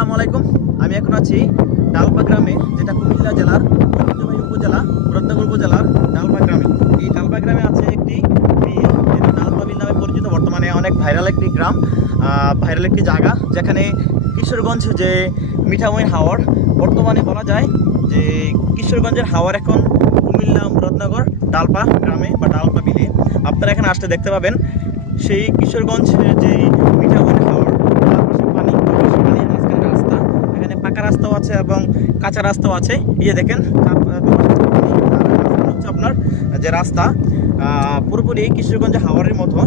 আসসালামু আলাইকুম। আমি এখন আছি ডালপা গ্রামে, যেটা কুমিল্লা জেলার ঐতিহ্যবাহী উপজেলা মুরাদনগর উপজেলার ডালপা গ্রামে। এই ডালপা গ্রামে আছে একটি বিল, যেটা ডালপা বিল নামে পরিচিত। বর্তমানে অনেক ভাইরাল একটি গ্রাম, ভাইরাল একটি জায়গা, যেখানে কিশোরগঞ্জ যে মিঠামইন হাওর, বর্তমানে বলা যায় যে কিশোরগঞ্জের হাওর এখন কুমিল্লা মুরাদনগর ডালপা গ্রামে বা ডালপা বিলে। আপনারা এখানে আসতে দেখতে পাবেন সেই কিশোরগঞ্জ যে মিঠামইন হাওর, পাকা রাস্তাও আছে এবং কাঁচা রাস্তাও আছে। ইয়ে দেখেন হচ্ছে আপনার যে রাস্তা পুরোপুরি কিশোরগঞ্জ হাওরের মতো,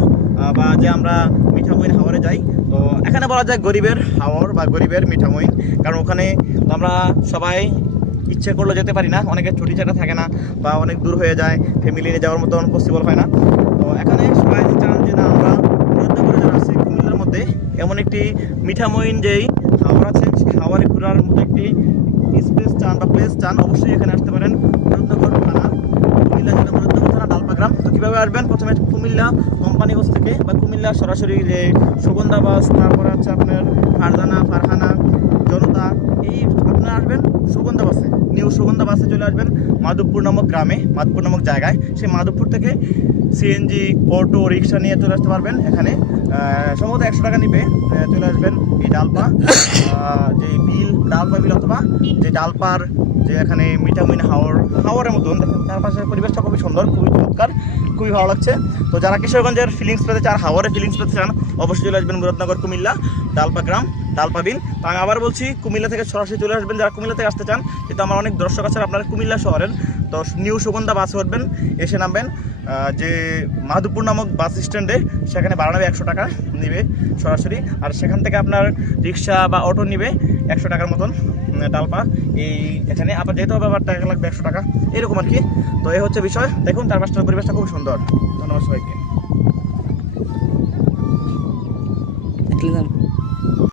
বা যে আমরা মিঠামইন হাওরে যাই। তো এখানে বলা যায় গরিবের হাওর বা গরিবের মিঠামইন, কারণ ওখানে আমরা সবাই ইচ্ছে করলে যেতে পারি না, অনেকের ছুটি ছাটা থাকে না বা অনেক দূর হয়ে যায়, ফ্যামিলি নিয়ে যাওয়ার মতন পসিবল হয় না। তো এখানে সবাই চান যে না, আমরা মুরাদনগরে যারা আছি কুমিল্লার মধ্যে এমন একটি মিঠামইন যেই হাওর আছে, সেই হাওরে ঘোরার মতো একটি স্পেস চান বা প্লেস চান, অবশ্যই এখানে আসতে পারেন। মুরাদনগর থানা, কুমিল্লা জেলা মুরাদনগর থানা, ডালপা গ্রাম। তো কীভাবে আসবেন? প্রথমে কুমিল্লা কোম্পানিগঞ্জ থেকে বা কুমিল্লা সরাসরি যে সুগন্ধা বাস, তারপরে হচ্ছে আপনার ফারহানা, জনতা, এই আপনারা আসবেন সুগন্ধা বাসে, নিউ সুগন্ধা বাসে চলে আসবেন মাধবপুর নামক গ্রামে, মাধবপুর নামক জায়গায়। সেই মাধবপুর থেকে সিএনজি, অটো, রিক্সা নিয়ে চলে আসতে পারবেন। এখানে সম্ভবত 100 টাকা নিবে, চলে আসবেন এই ডালপা যে বিল, ডালপা বিল, অথবা যে ডালপার যে এখানে মিঠামইন হাওরের মতন। দেখেন চারপাশের পরিবেশটা খুবই সুন্দর, খুবই চমৎকার, খুবই ভালো লাগছে। তো যারা কিশোরগঞ্জের ফিলিংস পেতে চান, হাওরের ফিলিংস পেতে চান, অবশ্যই চলে আসবেন মুরাদনগর, কুমিল্লা, ডালপা গ্রাম, ডালপা বিল। তো আমি আবার বলছি, কুমিল্লা থেকে সরাসরি চলে আসবেন যারা কুমিল্লা থেকে আসতে চান। কিন্তু আমার অনেক দর্শক আছেন আপনারা কুমিল্লা শহরের, তো নিউ সুগন্ধা বাসে উঠবেন, এসে নামবেন যে মাধবপুর নামক বাস স্ট্যান্ডে, সেখানে ভাড়া নেবে 100 টাকা নিবে সরাসরি। আর সেখান থেকে আপনার রিক্সা বা অটো নিবে 100 টাকার মতন ডালপা। এই এখানে আপনার যেতে হবে, আবার টাকা লাগবে 100 টাকা, এরকম আর কি। তো এই হচ্ছে বিষয়। দেখুন চারপাশটার পরিবেশটা খুব সুন্দর। ধন্যবাদ সবাইকে।